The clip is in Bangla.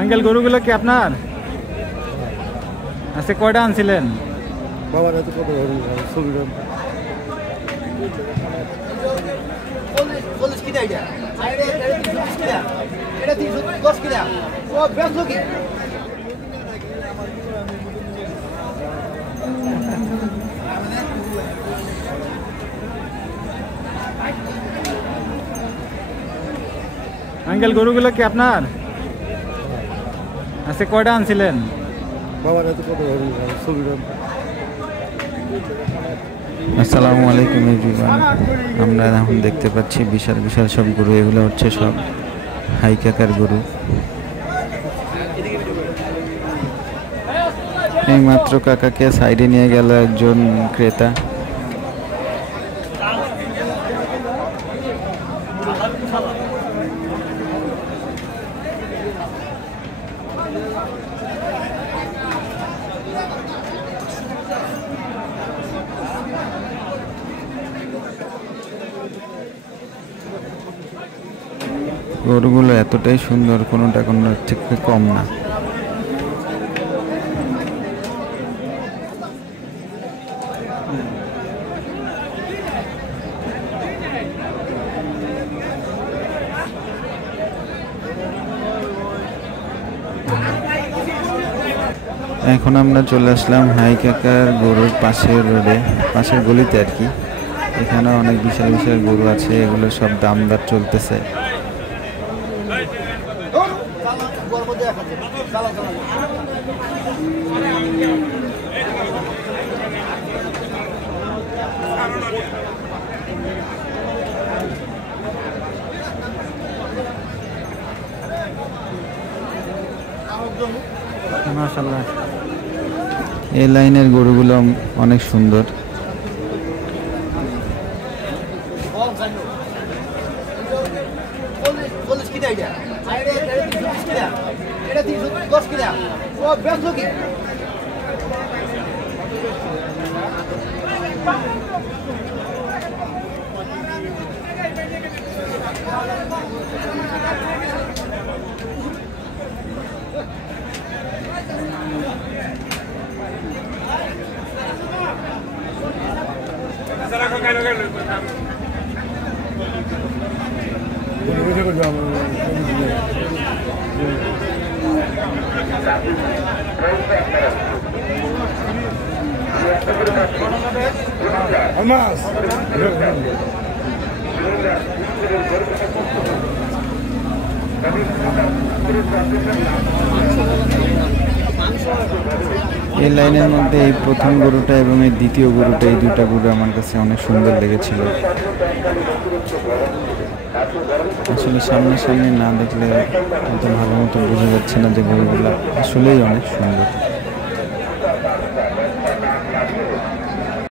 আঙ্কেল গরুগুলো কি আপনার? আজকে কয়টা আনছিলেন? বাবার হাতে কত ছবিটা 40 কিনা এটা এটা 320 কিনা এটা 310 কিনা ও বেশ কি আঙ্কেল গরুগুলো কি আপনার? আজকে কয়টা আনছিলেন? বাবার হাতে কত ছবিটা আসসালামু আলাইকুম এভরিওয়ান। আমরা এখন দেখতে পাচ্ছি বিশাল বিশাল সব গরু। এগুলো হচ্ছে সব হাই কাকার গরু। এই মাত্র কাকাকে সাইডে নিয়ে গেল একজন ক্রেতা। গরুগুলো এতটাই সুন্দর, কোনোটা কোনো থেকে কম না। এখন আমরা চলে আসলাম হাই কাকার গরুর পাশের রোডে, পাশের গলিতে আর কি। এখানে অনেক বিশাল বিশাল গরু আছে, এগুলো সব দাম দর চলতেছে। মাশাআল্লাহ, এই লাইনের গরুগুলো অনেক সুন্দর। কিনা এটা এটা 320 কিনা এটা 310 কিনা ও বেশ কি Almas. এই লাইনের মধ্যে এই প্রথম গরুটা এবং এই দ্বিতীয় গরুটা, এই দুইটা গরু আমার কাছে অনেক সুন্দর লেগেছিল। আসলে সামনাসামনি না দেখলে অত ভালো মতো বোঝা যাচ্ছে না যে গরুগুলো আসলেই অনেক সুন্দর।